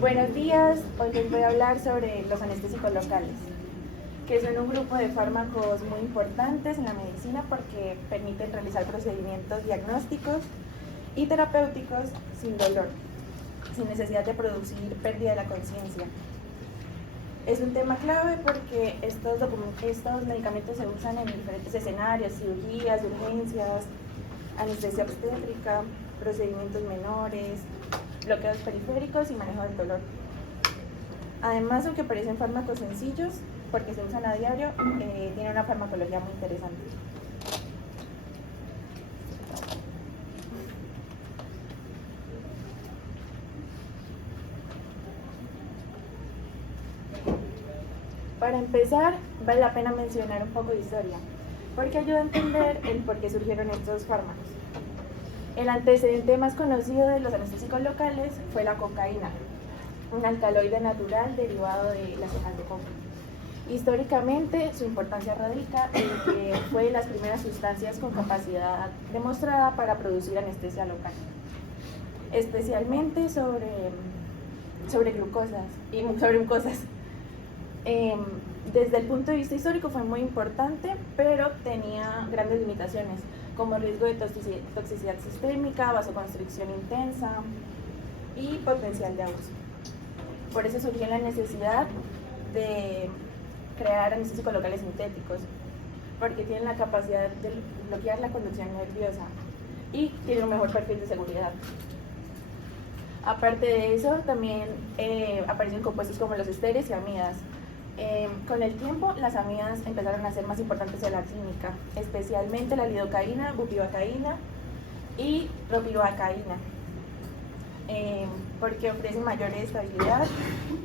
Buenos días, hoy les voy a hablar sobre los anestésicos locales, que son un grupo de fármacos muy importantes en la medicina porque permiten realizar procedimientos diagnósticos y terapéuticos sin dolor, sin necesidad de producir pérdida de la conciencia. Es un tema clave porque estos medicamentos se usan en diferentes escenarios, cirugías, urgencias, anestesia obstétrica, procedimientos menores, bloqueos periféricos y manejo del dolor. Además, aunque parecen fármacos sencillos, porque se usan a diario, tienen una farmacología muy interesante. Para empezar, vale la pena mencionar un poco de historia, porque ayuda a entender el por qué surgieron estos fármacos. El antecedente más conocido de los anestésicos locales fue la cocaína, un alcaloide natural derivado de la hojas de coca. Históricamente, su importancia radica en que fue de las primeras sustancias con capacidad demostrada para producir anestesia local, especialmente sobre glucosas y sobre mucosas. Desde el punto de vista histórico fue muy importante, pero tenía grandes limitaciones, como riesgo de toxicidad sistémica, vasoconstricción intensa y potencial de abuso. Por eso surgió la necesidad de crear anestésicos locales sintéticos, porque tienen la capacidad de bloquear la conducción nerviosa y tienen un mejor perfil de seguridad. Aparte de eso, también aparecen compuestos como los ésteres y amidas. Con el tiempo, las amidas empezaron a ser más importantes en la clínica, especialmente la lidocaína, bupivacaína y propivacaína, porque ofrecen mayor estabilidad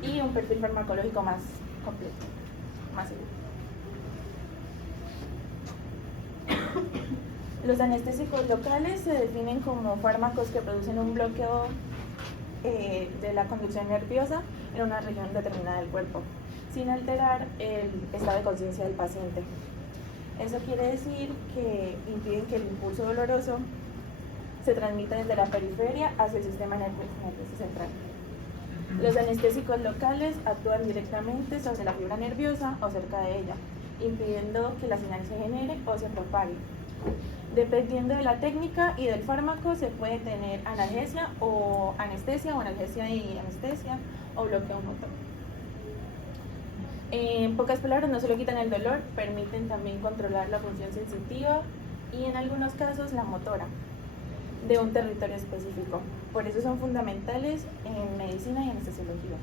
y un perfil farmacológico más completo, más seguro. Los anestésicos locales se definen como fármacos que producen un bloqueo de la conducción nerviosa en una región determinada del cuerpo, sin alterar el estado de conciencia del paciente. Eso quiere decir que impiden que el impulso doloroso se transmita desde la periferia hacia el sistema nervioso central. Los anestésicos locales actúan directamente sobre la fibra nerviosa o cerca de ella, impidiendo que la señal se genere o se propague. Dependiendo de la técnica y del fármaco, se puede tener analgesia o analgesia y anestesia, o bloqueo motor. En pocas palabras, no solo quitan el dolor, permiten también controlar la función sensitiva y en algunos casos la motora de un territorio específico. Por eso son fundamentales en medicina y anestesiología.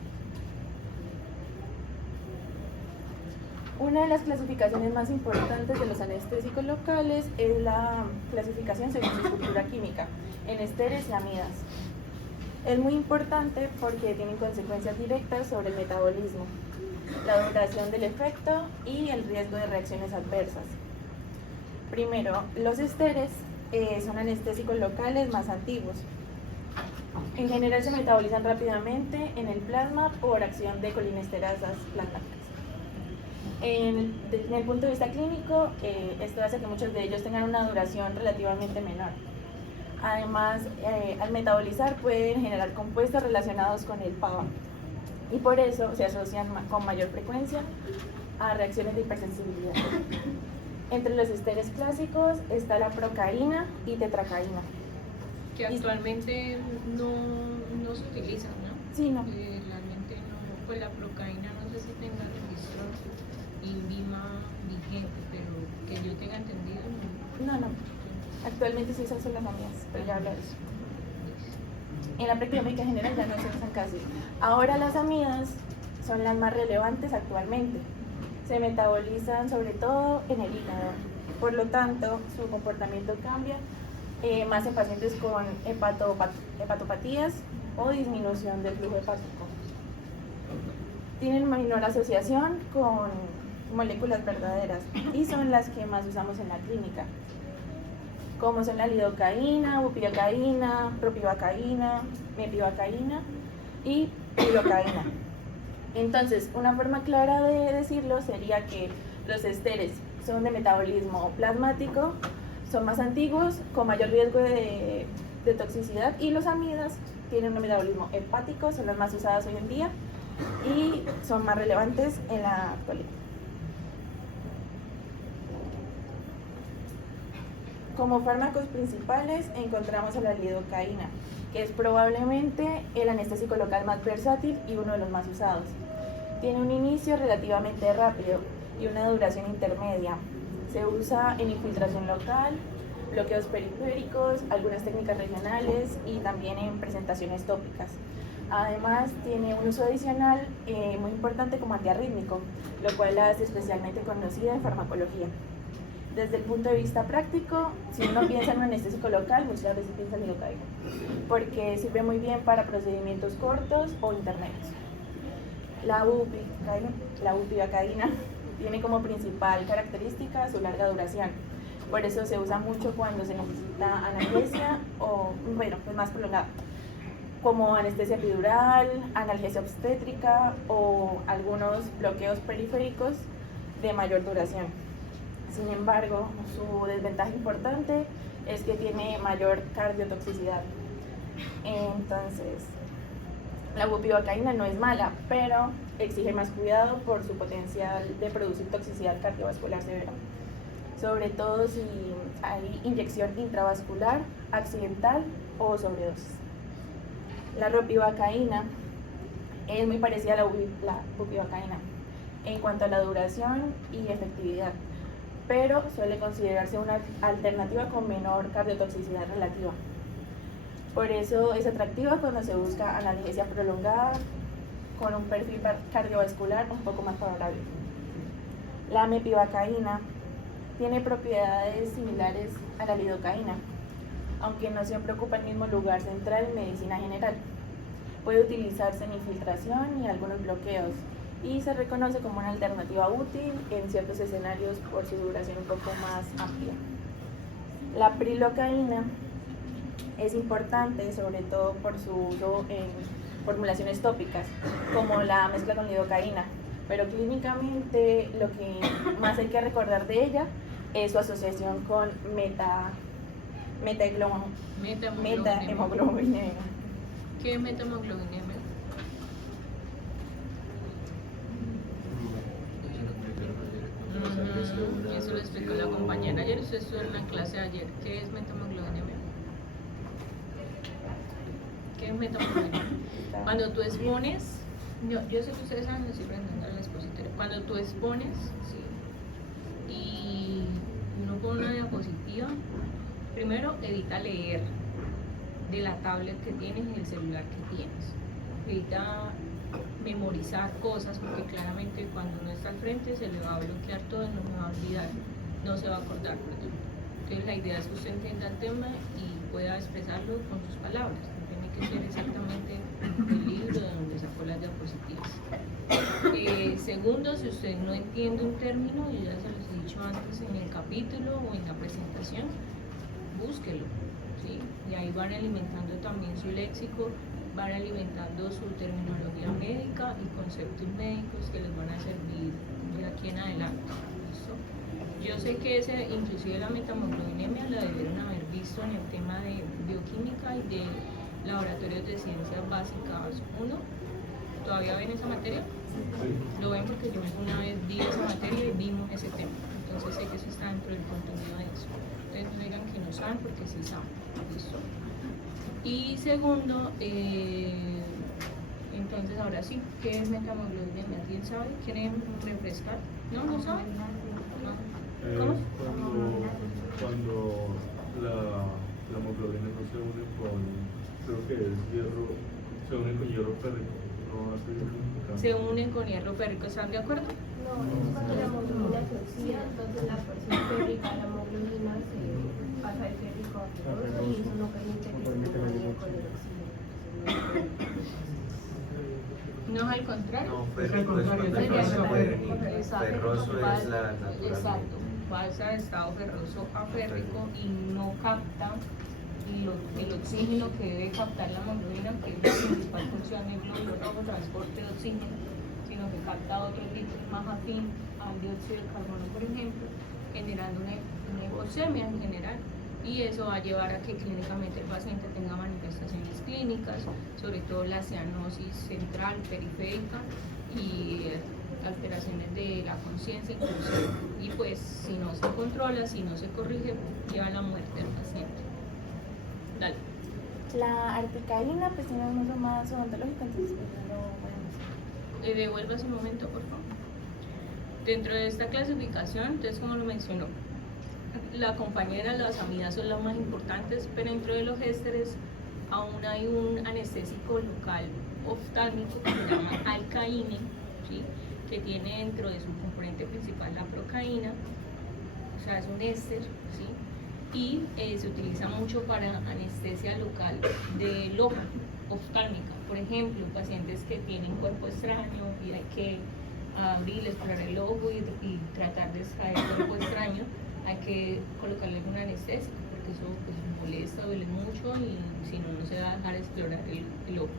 Una de las clasificaciones más importantes de los anestésicos locales es la clasificación según su estructura química, en ésteres y amidas. Es muy importante porque tienen consecuencias directas sobre el metabolismo, la duración del efecto y el riesgo de reacciones adversas. Primero, los ésteres son anestésicos locales más antiguos. En general se metabolizan rápidamente en el plasma por acción de colinesterasas plasmáticas. En el punto de vista clínico, esto hace que muchos de ellos tengan una duración relativamente menor. Además, al metabolizar pueden generar compuestos relacionados con el PABA y por eso se asocian con mayor frecuencia a reacciones de hipersensibilidad. Entre los ésteres clásicos está la procaína y tetracaína. Que actualmente no se utilizan, ¿no? Sí, no. Realmente no. Pues la procaína no sé si tenga registro INVIMA vigente, pero que yo tenga entendido. No. Actualmente se usan solo las amidas, pero ya hablo de eso. En la práctica médica general ya no se usan casi. Ahora las amidas son las más relevantes actualmente. Se metabolizan sobre todo en el hígado. Por lo tanto, su comportamiento cambia más en pacientes con hepatopatías o disminución del flujo hepático. Tienen menor asociación con moléculas verdaderas y son las que más usamos en la clínica, como son la lidocaína, bupivacaína, propivacaína, mepivacaína y pilocaína. Entonces, una forma clara de decirlo sería que los ésteres son de metabolismo plasmático, son más antiguos, con mayor riesgo de de toxicidad, y los amidas tienen un metabolismo hepático, son las más usadas hoy en día y son más relevantes en la actualidad. Como fármacos principales encontramos a la lidocaína, que es probablemente el anestésico local más versátil y uno de los más usados. Tiene un inicio relativamente rápido y una duración intermedia. Se usa en infiltración local, bloqueos periféricos, algunas técnicas regionales y también en presentaciones tópicas. Además, tiene un uso adicional muy importante como antiarrítmico, lo cual la hace especialmente conocida en farmacología. Desde el punto de vista práctico, si uno piensa en un anestésico local, muchas veces piensa en lidocaína, porque sirve muy bien para procedimientos cortos o intermedios. La bupivacaína tiene como principal característica su larga duración. Por eso se usa mucho cuando se necesita analgesia o, bueno, pues más prolongada, como anestesia epidural, analgesia obstétrica o algunos bloqueos periféricos de mayor duración. Sin embargo, su desventaja importante es que tiene mayor cardiotoxicidad. Entonces, la bupivacaína no es mala, pero exige más cuidado por su potencial de producir toxicidad cardiovascular severa, sobre todo si hay inyección intravascular, accidental o sobredosis. La ropivacaína es muy parecida a la bupivacaína en cuanto a la duración y efectividad, pero suele considerarse una alternativa con menor cardiotoxicidad relativa. Por eso es atractiva cuando se busca analgesia prolongada con un perfil cardiovascular un poco más favorable. La mepivacaína tiene propiedades similares a la lidocaína, aunque no siempre ocupa el mismo lugar central en medicina general. Puede utilizarse en infiltración y algunos bloqueos, y se reconoce como una alternativa útil en ciertos escenarios por su duración un poco más amplia. La prilocaína es importante sobre todo por su uso en formulaciones tópicas, como la mezcla con lidocaína, pero clínicamente lo que más hay que recordar de ella es su asociación con metahemoglobinema. ¿Qué es metahemoglobinema? Eso lo explicó la compañera ayer, eso estuvo en la clase de ayer. ¿Qué es metahemoglobinema? ¿Qué es metahemoglobinema? Cuando tú expones, yo sé que ustedes saben, no estoy preguntando al expositorio. Cuando tú expones, sí, y uno pone una diapositiva, primero evita leer de la tablet que tienes y el celular que tienes. Evita memorizar cosas, porque claramente cuando uno está al frente se le va a bloquear todo, no se va a olvidar, no se va a acordar, perdón. Entonces la idea es que usted entienda el tema y pueda expresarlo con sus palabras, no tiene que ser exactamente el libro de donde sacó las diapositivas. Segundo, si usted no entiende un término, yo ya se los he dicho antes en el capítulo o en la presentación, búsquelo, ¿sí? Y ahí van alimentando también su léxico, van alimentando su terminología médica y conceptos médicos que les van a servir de aquí en adelante. ¿Listo? Yo sé que inclusive la metamoglobinemia la debieron haber visto en el tema de bioquímica y de laboratorios de ciencias básicas 1. ¿Todavía ven esa materia? Lo ven porque yo una vez di esa materia y vimos ese tema. Entonces sé que eso está dentro del contenido de eso. Entonces no digan que no saben porque sí saben. ¿Listo? Y segundo, entonces ahora sí, ¿qué es metahemoglobinema? ¿Alguien sabe? ¿Quieren refrescar? ¿No? ¿No saben? ¿No? ¿Cómo? Cuando la hemoglobina no se une con, creo que es hierro, se une con hierro férrico, ¿no hace significado? Se unen con hierro férrico, ¿están de acuerdo? No, es cuando la hemoglobina se oxida, entonces la porción férrica de la hemoglobina se pasa de férrico a ferroso y eso no permite que se combine con el oxígeno. No es al contrario. No, férrico es cuando pasa puede venir. Exacto. Ferroso es la naturaleza. Exacto, pasa de estado ferroso a férrico y no capta el oxígeno que debe captar la hemoglobina, que es la principal función del glóbulo rojo, transporte de oxígeno, sino que capta otro tipo más afín al dióxido de carbono, por ejemplo, generando una hipoxemia en general. y eso va a llevar a que clínicamente el paciente tenga manifestaciones clínicas, sobre todo la cianosis central, periférica y alteraciones de la conciencia incluso. Y pues si no se controla, si no se corrige, lleva a la muerte del paciente. Dale. La articaína pues tiene un uso más odontológico, entonces pues no lo podemos. Devuelvas un momento, por favor. Dentro de esta clasificación, entonces como lo mencionó, la compañera, las amidas son las más importantes, pero dentro de los ésteres aún hay un anestésico local oftálmico que se llama alcaíne, ¿sí? Que tiene dentro de su componente principal la procaína, o sea, es un éster, ¿sí? Y se utiliza mucho para anestesia local de loja oftálmica. Por ejemplo, pacientes que tienen cuerpo extraño y hay que abrir, explorar el ojo y tratar de extraer el cuerpo extraño, hay que colocarle algún anestésico porque eso pues, molesta, duele mucho y si no, no se va a dejar explorar el ojo.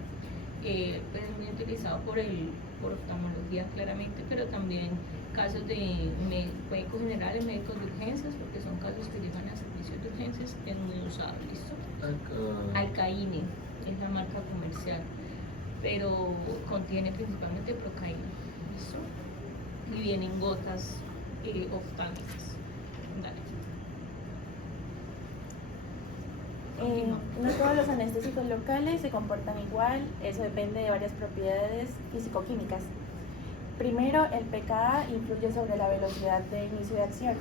Pues es muy utilizado por oftalmología claramente, pero también casos de médicos generales, médicos de urgencias, porque son casos que llegan a servicios de urgencias, es muy usado, ¿listo? Alcaíne es la marca comercial, pero contiene principalmente procaína, ¿listo? Y vienen gotas oftálmicas. Dale. No todos los anestésicos locales se comportan igual, eso depende de varias propiedades físico-químicas. Primero, el pKa influye sobre la velocidad de inicio de acción.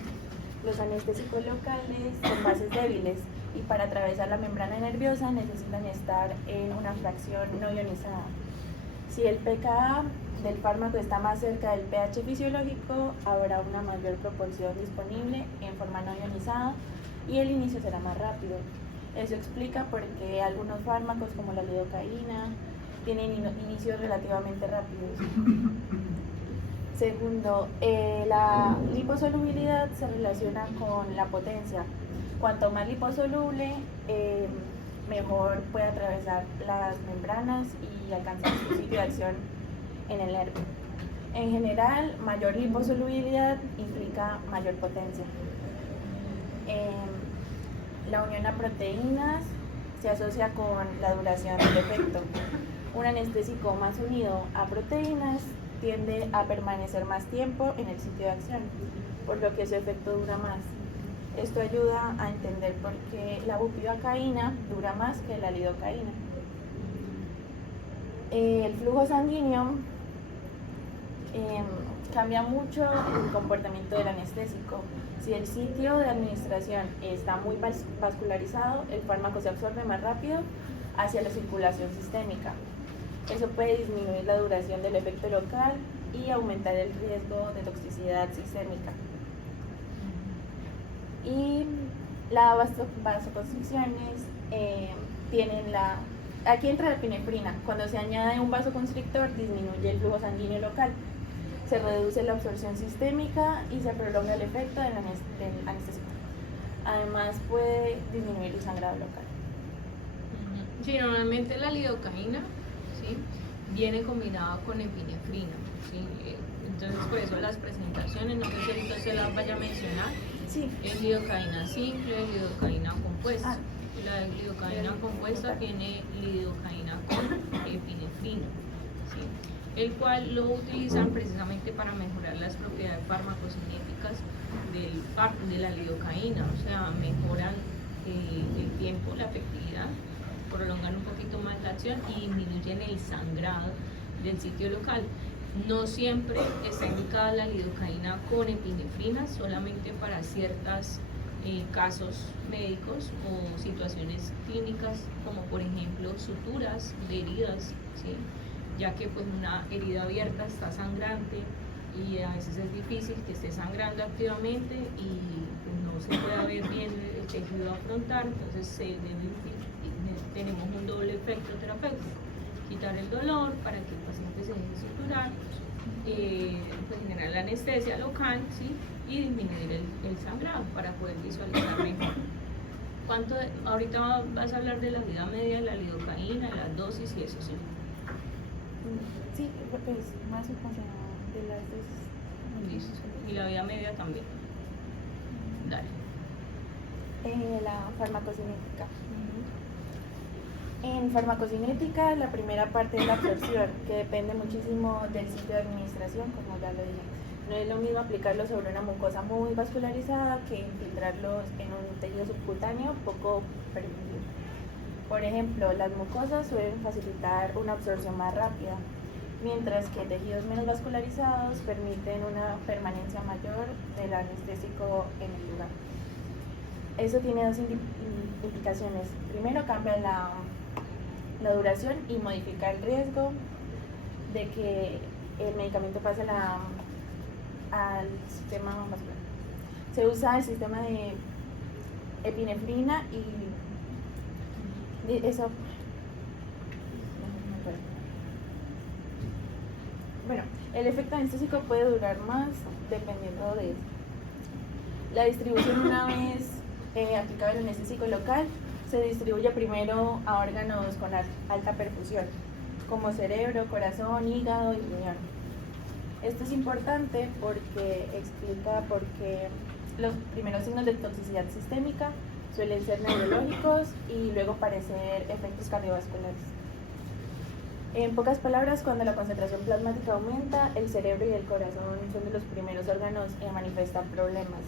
Los anestésicos locales son bases débiles y para atravesar la membrana nerviosa necesitan estar en una fracción no ionizada. Si el pKa del fármaco está más cerca del pH fisiológico, habrá una mayor proporción disponible en forma no ionizada y el inicio será más rápido. Eso explica por qué algunos fármacos como la lidocaína tienen inicios relativamente rápidos. Segundo, la liposolubilidad se relaciona con la potencia. Cuanto más liposoluble, mejor puede atravesar las membranas y alcanzar su sitio de acción en el nervio. En general, mayor liposolubilidad implica mayor potencia. La unión a proteínas se asocia con la duración del efecto. Un anestésico más unido a proteínas tiende a permanecer más tiempo en el sitio de acción, por lo que su efecto dura más. Esto ayuda a entender por qué la bupivacaína dura más que la lidocaína. El flujo sanguíneo cambia mucho el comportamiento del anestésico. Si el sitio de administración está muy vascularizado, el fármaco se absorbe más rápido hacia la circulación sistémica. Eso puede disminuir la duración del efecto local y aumentar el riesgo de toxicidad sistémica. Y las vasoconstricciones tienen aquí entra la epinefrina. Cuando se añade un vasoconstrictor, disminuye el flujo sanguíneo local, se reduce la absorción sistémica y se prolonga el efecto del anestésico. Además, puede disminuir el sangrado local. Sí, normalmente la lidocaína, ¿sí?, viene combinada con epinefrina, ¿sí? Entonces, por eso las presentaciones, no sé si ahorita se las vaya a mencionar, Sí. es lidocaína simple, lidocaína compuesta. La lidocaína compuesta tiene lidocaína con epinefrina, ¿sí?, el cual lo utilizan precisamente para mejorar las propiedades farmacocinéticas de la lidocaína, o sea, mejoran el tiempo, la efectividad, prolongan un poquito más la acción y disminuyen el sangrado del sitio local. No siempre está indicada la lidocaína con epinefrina, solamente para ciertos casos médicos o situaciones clínicas, como por ejemplo suturas de heridas, ¿sí?, ya que pues una herida abierta está sangrante y a veces es difícil que esté sangrando activamente y pues, no se pueda ver bien el tejido a afrontar, entonces tenemos un doble efecto terapéutico: quitar el dolor para que el paciente se deje suturar, pues, generar la anestesia local, ¿sí?, y disminuir el sangrado para poder visualizar mejor. Ahorita vas a hablar de la vida media de la lidocaína, las dosis y eso, ¿sí? Sí, pues más o menos de las dos. Listo. Y la vida media también. Dale. La farmacocinética. En farmacocinética, la primera parte es la absorción, que depende muchísimo del sitio de administración, como ya lo dije. No es lo mismo aplicarlo sobre una mucosa muy vascularizada que infiltrarlos en un tejido subcutáneo poco permeable. Por ejemplo, las mucosas suelen facilitar una absorción más rápida, mientras que tejidos menos vascularizados permiten una permanencia mayor del anestésico en el lugar. Eso tiene dos implicaciones. Primero, cambia la duración y modifica el riesgo de que el medicamento pase al sistema vascular. Se usa el sistema de epinefrina y eso. Bueno, el efecto anestésico puede durar más dependiendo de la distribución. Una vez aplicado el anestésico local, se distribuye primero a órganos con alta perfusión, como cerebro, corazón, hígado y riñón. Esto es importante porque explica por qué los primeros signos de toxicidad sistémica suelen ser neurológicos y luego parecer efectos cardiovasculares. En pocas palabras, cuando la concentración plasmática aumenta, el cerebro y el corazón son de los primeros órganos en manifestar problemas.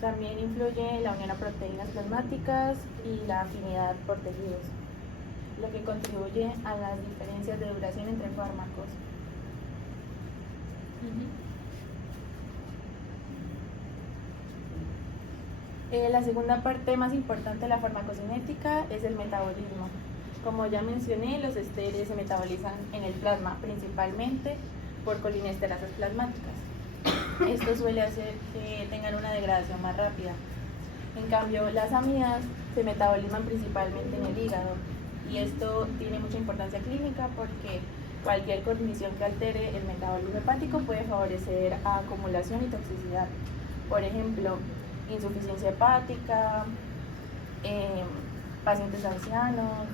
También influye la unión a proteínas plasmáticas y la afinidad por tejidos, lo que contribuye a las diferencias de duración entre fármacos. La segunda parte más importante de la farmacocinética es el metabolismo. Como ya mencioné, los esteres se metabolizan en el plasma principalmente por colinesterasas plasmáticas. Esto suele hacer que tengan una degradación más rápida. En cambio, las amidas se metabolizan principalmente en el hígado, y esto tiene mucha importancia clínica porque cualquier condición que altere el metabolismo hepático puede favorecer a acumulación y toxicidad. Por ejemplo, insuficiencia hepática, pacientes ancianos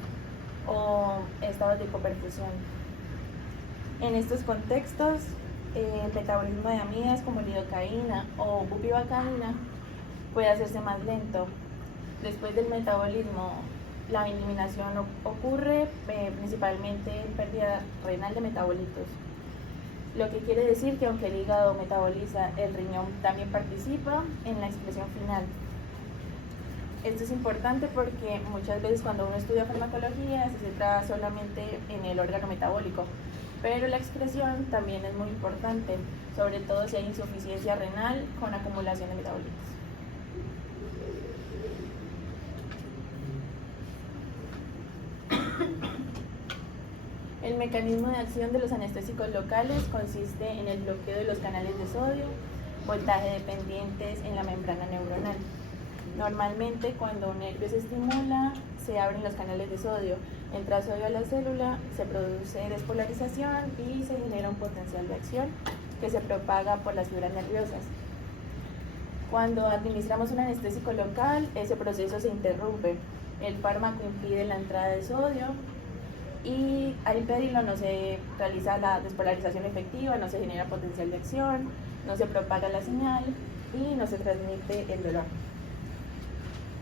o estados de hipoperfusión. En estos contextos, el metabolismo de amidas como lidocaína o bupivacaína puede hacerse más lento. Después del metabolismo, la eliminación ocurre principalmente en pérdida renal de metabolitos, lo que quiere decir que aunque el hígado metaboliza, el riñón también participa en la excreción final. Esto es importante porque muchas veces cuando uno estudia farmacología se centra solamente en el órgano metabólico, pero la excreción también es muy importante, sobre todo si hay insuficiencia renal con acumulación de metabolitos. El mecanismo de acción de los anestésicos locales consiste en el bloqueo de los canales de sodio, voltaje dependientes en la membrana neuronal. Normalmente, cuando un nervio se estimula, se abren los canales de sodio, entra sodio a la célula, se produce despolarización y se genera un potencial de acción que se propaga por las fibras nerviosas. Cuando administramos un anestésico local, ese proceso se interrumpe. El fármaco impide la entrada de sodio y al impedirlo no se realiza la despolarización efectiva, no se genera potencial de acción, no se propaga la señal y no se transmite el dolor.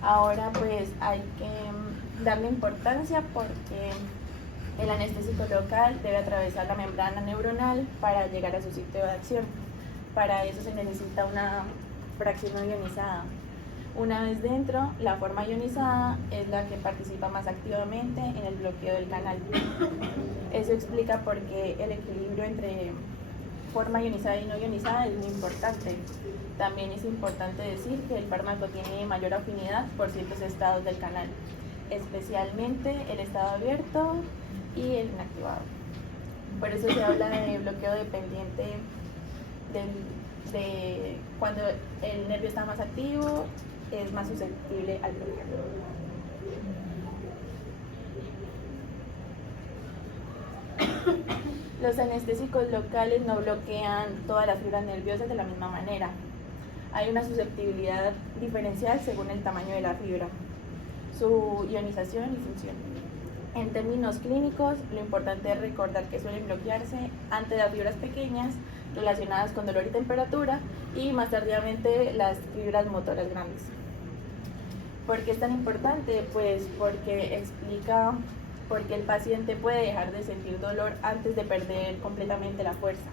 Ahora pues hay que darle importancia porque el anestésico local debe atravesar la membrana neuronal para llegar a su sitio de acción. Para eso se necesita una fracción no ionizada. Una vez dentro, la forma ionizada es la que participa más activamente en el bloqueo del canal. Eso explica por qué el equilibrio entre forma ionizada y no ionizada es muy importante. También es importante decir que el fármaco tiene mayor afinidad por ciertos estados del canal, especialmente el estado abierto y el inactivado. Por eso se habla de bloqueo dependiente de cuando el nervio está más activo, es más susceptible al bloqueo. Los anestésicos locales no bloquean todas las fibras nerviosas de la misma manera. Hay una susceptibilidad diferencial según el tamaño de la fibra, su ionización y función. En términos clínicos, lo importante es recordar que suelen bloquearse antes las fibras pequeñas relacionadas con dolor y temperatura y más tardíamente las fibras motoras grandes. ¿Por qué es tan importante? Pues porque explica por qué el paciente puede dejar de sentir dolor antes de perder completamente la fuerza.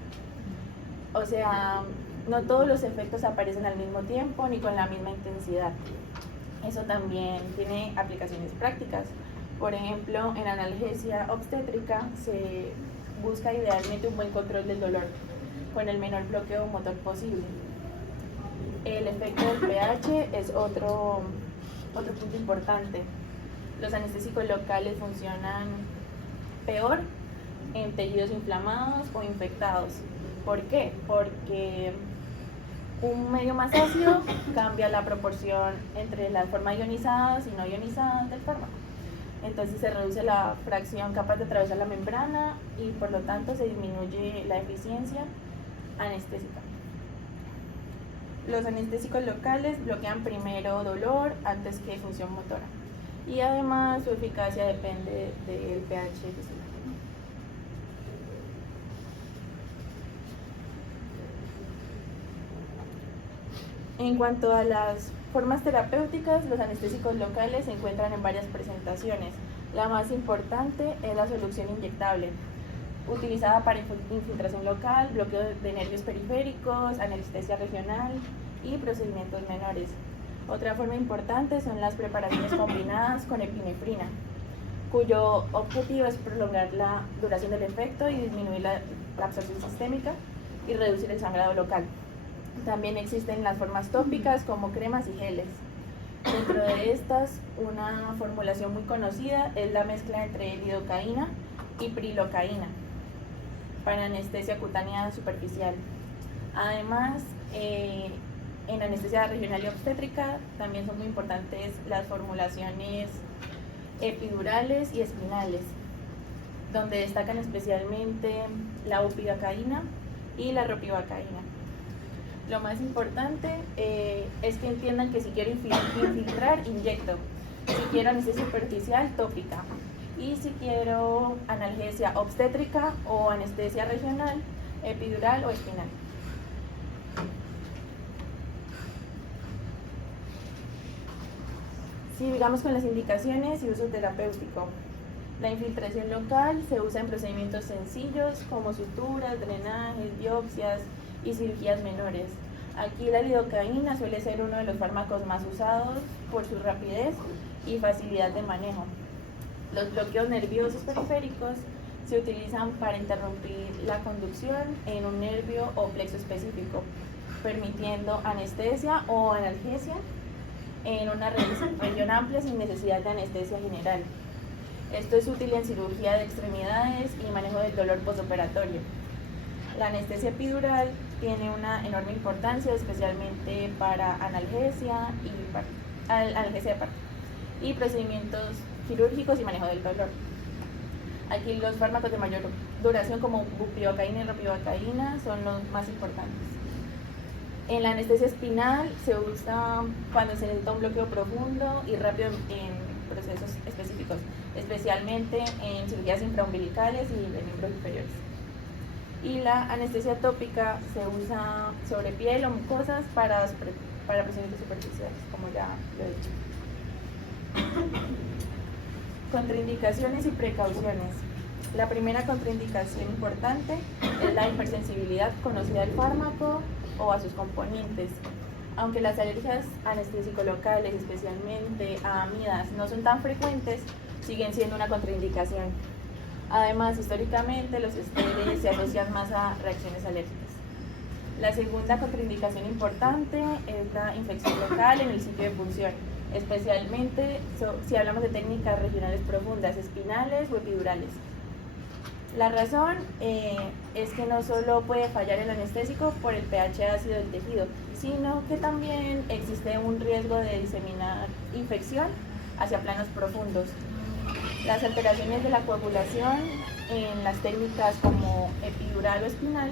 O sea, no todos los efectos aparecen al mismo tiempo ni con la misma intensidad. Eso también tiene aplicaciones prácticas. Por ejemplo, en analgesia obstétrica se busca idealmente un buen control del dolor con el menor bloqueo motor posible. El efecto del pH es otro punto importante. Los anestésicos locales funcionan peor en tejidos inflamados o infectados. ¿Por qué? Porque un medio más ácido cambia la proporción entre las formas ionizadas y no ionizadas del fármaco. Entonces se reduce la fracción capaz de atravesar la membrana y por lo tanto se disminuye la eficiencia anestésica. Los anestésicos locales bloquean primero dolor antes que función motora y además su eficacia depende del pH físico. En cuanto a las formas terapéuticas, los anestésicos locales se encuentran en varias presentaciones. La más importante es la solución inyectable, utilizada para infiltración local, bloqueo de nervios periféricos, anestesia regional y procedimientos menores. Otra forma importante son las preparaciones combinadas con epinefrina, cuyo objetivo es prolongar la duración del efecto y disminuir la absorción sistémica y reducir el sangrado local. También existen las formas tópicas como cremas y geles. Dentro de estas, una formulación muy conocida es la mezcla entre lidocaína y prilocaína para anestesia cutánea superficial. Además, en anestesia regional y obstétrica también son muy importantes las formulaciones epidurales y espinales, donde destacan especialmente la bupivacaína y la ropivacaína. Lo más importante es que entiendan que si quiero infiltrar, inyecto. Si quiero anestesia superficial, tópica. Y si quiero analgesia obstétrica o anestesia regional, epidural o espinal. Sigamos con las indicaciones y uso terapéutico. La infiltración local se usa en procedimientos sencillos como suturas, drenajes, biopsias y cirugías menores. Aquí la lidocaína suele ser uno de los fármacos más usados por su rapidez y facilidad de manejo. Los bloqueos nerviosos periféricos se utilizan para interrumpir la conducción en un nervio o plexo específico, permitiendo anestesia o analgesia en una región amplia sin necesidad de anestesia general. Esto es útil en cirugía de extremidades y manejo del dolor postoperatorio. La anestesia epidural tiene una enorme importancia, especialmente para analgesia de parto y procedimientos quirúrgicos y manejo del dolor. Aquí los fármacos de mayor duración como bupivacaína y ropivacaína son los más importantes. En la anestesia espinal se usa cuando se necesita un bloqueo profundo y rápido en procesos específicos, especialmente en cirugías infraumbilicales y de miembros inferiores. Y la anestesia tópica se usa sobre piel o mucosas para procedimientos superficiales, como ya lo he dicho. Contraindicaciones y precauciones. La primera contraindicación importante es la hipersensibilidad conocida al fármaco o a sus componentes. Aunque las alergias anestésico-locales, especialmente a amidas, no son tan frecuentes, siguen siendo una contraindicación. Además, históricamente los esteres se asocian más a reacciones alérgicas. La segunda contraindicación importante es la infección local en el sitio de punción, especialmente si hablamos de técnicas regionales profundas, espinales o epidurales. La razón es que no solo puede fallar el anestésico por el pH ácido del tejido, sino que también existe un riesgo de diseminar infección hacia planos profundos. Las alteraciones de la coagulación en las técnicas como epidural o espinal,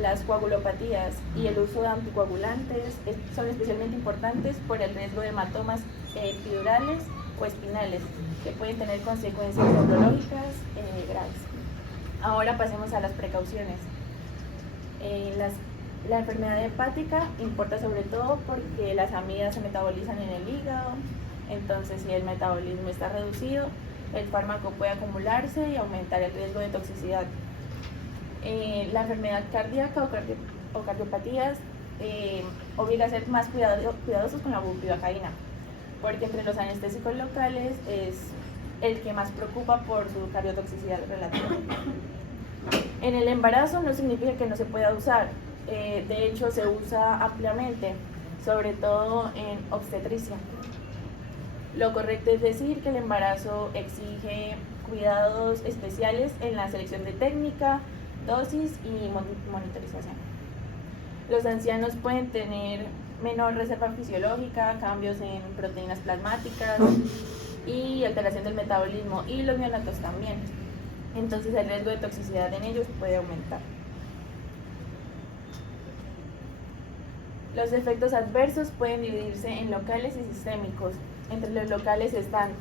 las coagulopatías y el uso de anticoagulantes son especialmente importantes por el riesgo de hematomas epidurales o espinales que pueden tener consecuencias neurológicas graves. Ahora pasemos a las precauciones. La enfermedad hepática importa sobre todo porque las amidas se metabolizan en el hígado, entonces si el metabolismo está reducido, el fármaco puede acumularse y aumentar el riesgo de toxicidad. La enfermedad cardíaca o cardiopatías obliga a ser más cuidadosos con la bupivacaína, porque entre los anestésicos locales es el que más preocupa por su cardiotoxicidad relativa. En el embarazo no significa que no se pueda usar, de hecho se usa ampliamente, sobre todo en obstetricia. Lo correcto es decir que el embarazo exige cuidados especiales en la selección de técnica, dosis y monitorización. Los ancianos pueden tener menor reserva fisiológica, cambios en proteínas plasmáticas y alteración del metabolismo, y los neonatos también. Entonces el riesgo de toxicidad en ellos puede aumentar. Los efectos adversos pueden dividirse en locales y sistémicos. Entre los locales están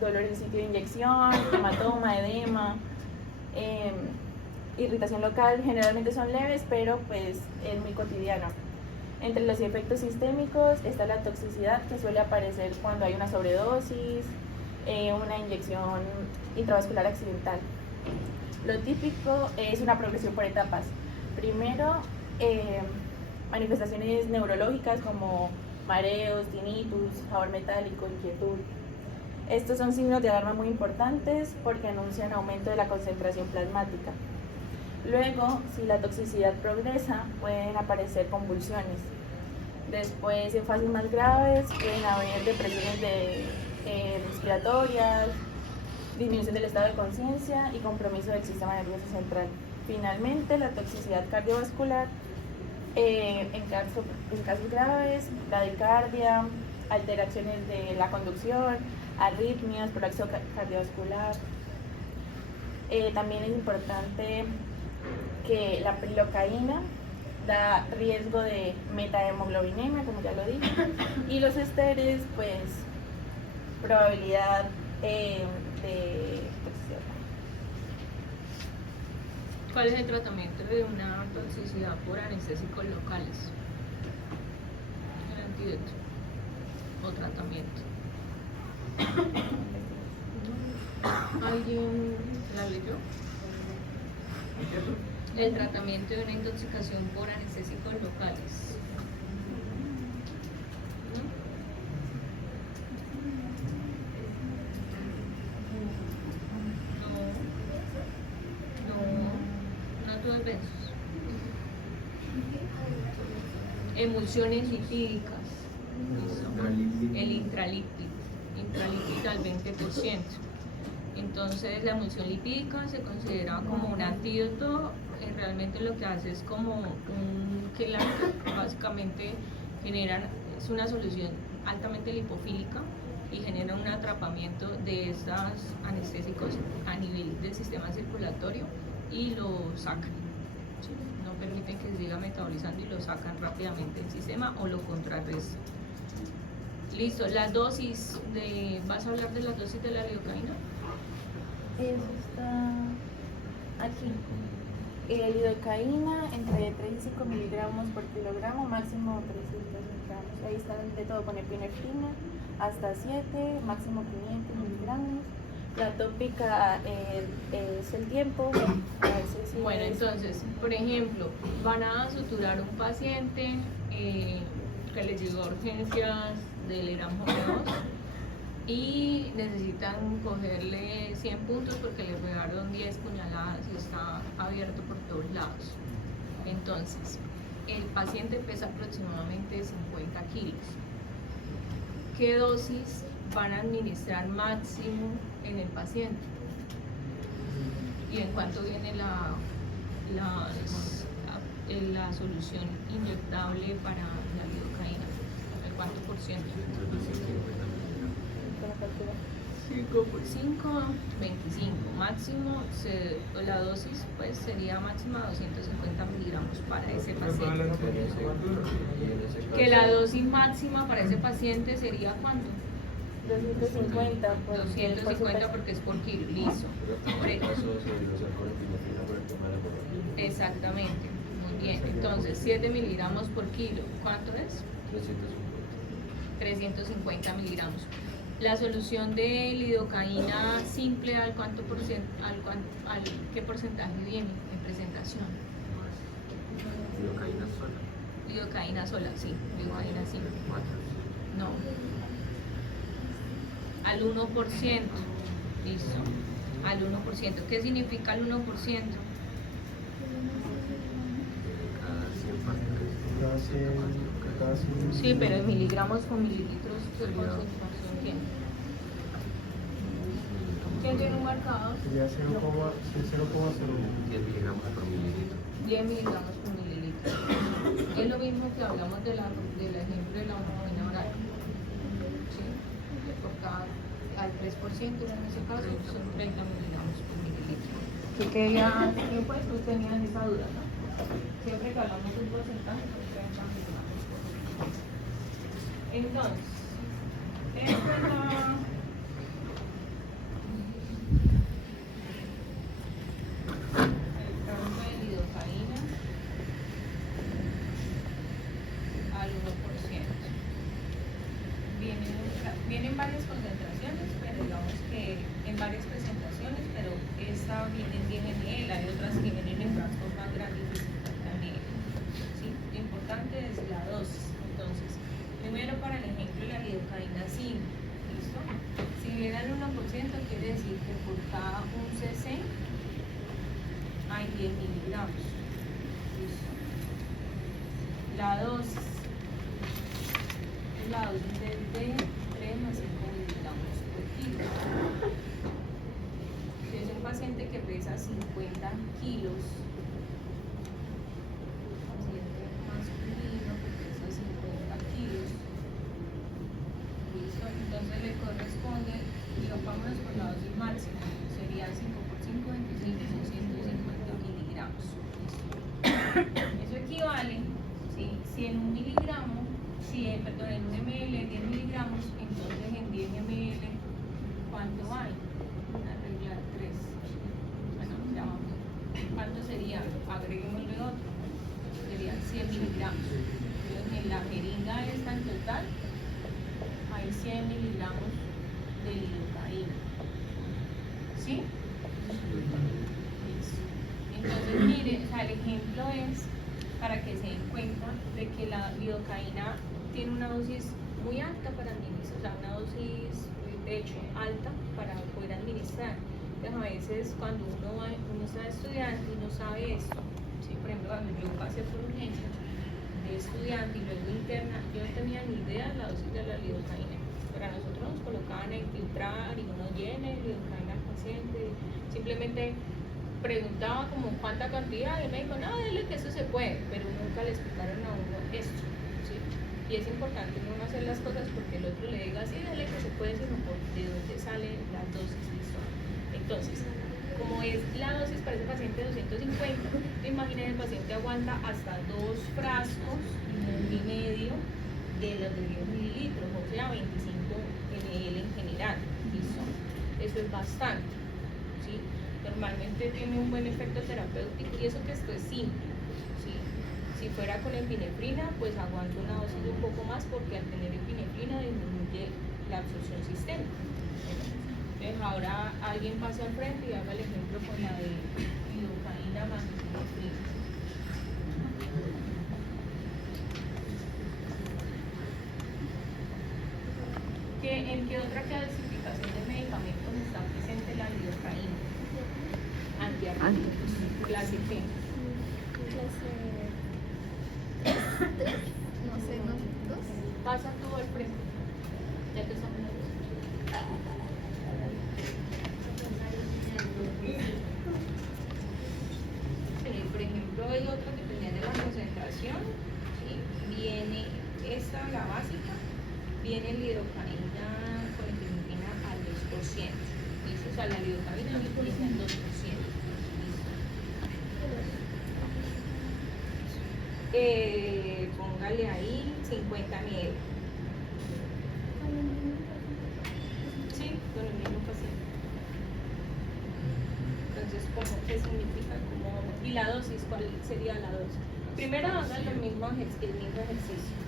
dolor en sitio de inyección, hematoma, edema, irritación local, generalmente son leves, pero pues es muy cotidiano. Entre los efectos sistémicos está la toxicidad, que suele aparecer cuando hay una sobredosis, una inyección intravascular accidental. Lo típico es una progresión por etapas. Primero, manifestaciones neurológicas como mareos, tinnitus, sabor metálico, inquietud. Estos son signos de alarma muy importantes porque anuncian aumento de la concentración plasmática. Luego, si la toxicidad progresa, pueden aparecer convulsiones. Después, en fases más graves, pueden haber depresiones respiratorias, disminución del estado de conciencia y compromiso del sistema nervioso central. Finalmente, la toxicidad cardiovascular, en casos graves, bradicardia, alteraciones de la conducción, arritmias, colapso cardiovascular. También es importante que la prilocaína da riesgo de metahemoglobinemia, como ya lo dije, y los esteres, pues, probabilidad de toxicidad. ¿Cuál es el tratamiento de una toxicidad por anestésicos locales? El antídoto o tratamiento. ¿Alguien la leyó? El tratamiento de una intoxicación por anestésicos locales. No tuve besos. Emulsiones lipídicas. El intralípido al 20%. Entonces la emulsión lipídica se considera como un antídoto. Realmente lo que hace es como un quelante, básicamente es una solución altamente lipofílica y genera un atrapamiento de estos anestésicos a nivel del sistema circulatorio y lo sacan, ¿sí? No permiten que se siga metabolizando y lo sacan rápidamente del sistema o lo contrarrestan. Listo, las dosis ¿vas a hablar de las dosis de la lidocaína? Eso está aquí. Lidocaína entre 3 y 5 miligramos por kilogramo, máximo 300 miligramos. Ahí está de todo, con epinefrina hasta 7, máximo 500 miligramos. La tópica es el tiempo. Bueno, entonces, por ejemplo, van a suturar un paciente que les llegó a urgencias del ERAM-J2 y necesitan cogerle 100 puntos porque le pegaron 10 puñaladas y está abierto por todos lados. Entonces, el paciente pesa aproximadamente 50 kilos. ¿Qué dosis van a administrar máximo en el paciente? ¿Y en cuánto viene la solución inyectable para la lidocaína? ¿El cuánto por ciento? 5 por 5, 25. Máximo, la dosis pues sería máxima 250 miligramos para ese paciente. Que la dosis máxima para ese paciente sería ¿cuánto? 250 porque es por kilo, listo. Exactamente, Muy bien, entonces 7 miligramos por kilo, ¿cuánto es? 350 miligramos. La solución de lidocaína simple, ¿al cuánto al qué porcentaje viene en presentación? Lidocaína sola. Lidocaína sola, sí, lidocaína simple. 4. No. Al 1%. Listo. Al 1%. ¿Qué significa el 1%? Cada 100 partes. Sí, pero en miligramos con mililitros, ¿qué concentración tiene? ¿Quién tiene un marcador? Sería 0,01. 10 miligramos por mililitro. 10 miligramos por mililitro. Es lo mismo que hablamos del ejemplo de la homogeneidad oral. ¿Sí? Por cada, al 3% en ese caso son 30 miligramos por mililitro. ¿Qué pues tú tenías esa duda, no? Siempre que hablamos de un porcentaje, son 30 miligramos por mililitro. Entonces, esta es la... el cambio de lidocaína al 1%. Vienen varias concentraciones, pero digamos que en varias presentaciones, pero esta viene en 10 ml, hay otras que vienen en frascos más grandes de 50 ml. ¿Sí? Lo importante es la dosis. Entonces, primero para el ejemplo la lidocaína simple, ¿listo? Si viene al 1%, quiere decir que por cada un cc hay 10 miligramos. ¿Listo? La dosis es de 3 más 5 miligramos por kilo. Si es un paciente que pesa 50 kilos, paciente masculino que pesa 50 kilos, ¿listo? Entonces le corresponde, vámonos por la dosis máxima, sería 5 por 5, 25, son 150 miligramos. Eso equivale, ¿sí? Si en un miligramo, en un ml 10 miligramos, entonces en 10 ml, ¿cuánto hay? Una regla de 3. Bueno, ya vamos. ¿Cuánto sería? Agreguémosle otro. Serían 100 miligramos. Entonces en la jeringa esta en total hay 100 miligramos de lidocaína. ¿Sí? Listo. Entonces miren, el ejemplo es para que se den cuenta de que la lidocaína tiene una dosis muy alta para administrar, o sea, una dosis de hecho alta para poder administrar. Entonces a veces cuando uno está estudiante y no sabe esto, ¿sí? Por ejemplo, cuando yo pasé por urgencia de estudiante y luego interna, yo no tenía ni idea de la dosis de la lidocaína. Para nosotros nos colocaban a infiltrar y uno llena lidocaína al paciente, simplemente preguntaba como cuánta cantidad y el médico, no, dile que eso se puede, pero nunca le explicaron a uno esto, ¿sí? Y es importante uno hacer las cosas porque el otro le diga, sí, dile que se puede, sino por de dónde salen las dosis, ¿listo? Entonces, como es la dosis para ese paciente 250, imaginen el paciente aguanta hasta 2 frascos y medio de los de 10 mililitros, o sea, 25 ml en general, ¿listo? Eso es bastante, ¿sí? Normalmente tiene un buen efecto terapéutico y eso que esto es simple, ¿sí? Si fuera con epinefrina, pues aguanta una dosis un poco más porque al tener epinefrina disminuye la absorción sistémica. Entonces ahora alguien pase al frente y haga el ejemplo con la de lidocaína más epinefrina. ¿En qué otra clasificación de medicamentos está presente la lidocaína? Antiarrítmicos. Clase qué? No sé, ¿no? ¿Dos? Pasa tú al frente. Ya te estamos por ejemplo, hay otra que dependiendo de la concentración, ¿sí? Viene esta, la básica, viene lidocaína con epinefrina al 2%. ¿Listo? O sea, la lidocaína viene al 2%. Póngale ahí 50 ml. Sí, con el mismo paciente. Entonces, ¿qué significa? ¿Y la dosis? ¿Cuál sería la dosis? Primero hagan el mismo ejercicio.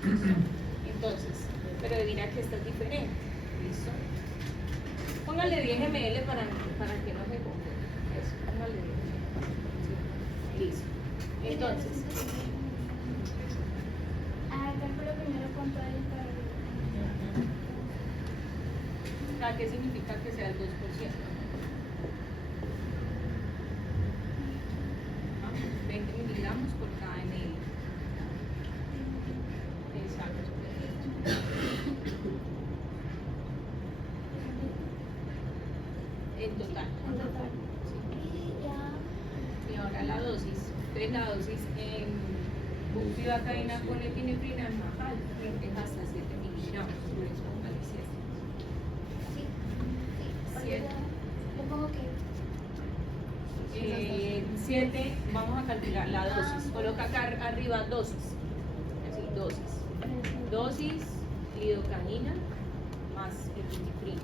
¿Listo? Entonces, pero dirá que esto es diferente. ¿Listo? Póngale 10 ml para que no se confunda. Eso, póngale 10 ml. Listo. Entonces, Cálculo primero cuánto hay para ¿qué significa que sea el 2%? ¿Ah? 20 miligramos por cada ml. Exacto. En total. Y ahora la dosis. Entonces la dosis en bupivacaína con epinefrina es más alta, porque es hasta 7 miligramos. Por eso póngale 7. Le pongo que 7, vamos a calcular la dosis. Coloca acá arriba dosis. Así, dosis. Dosis, lidocaína más epinefrina.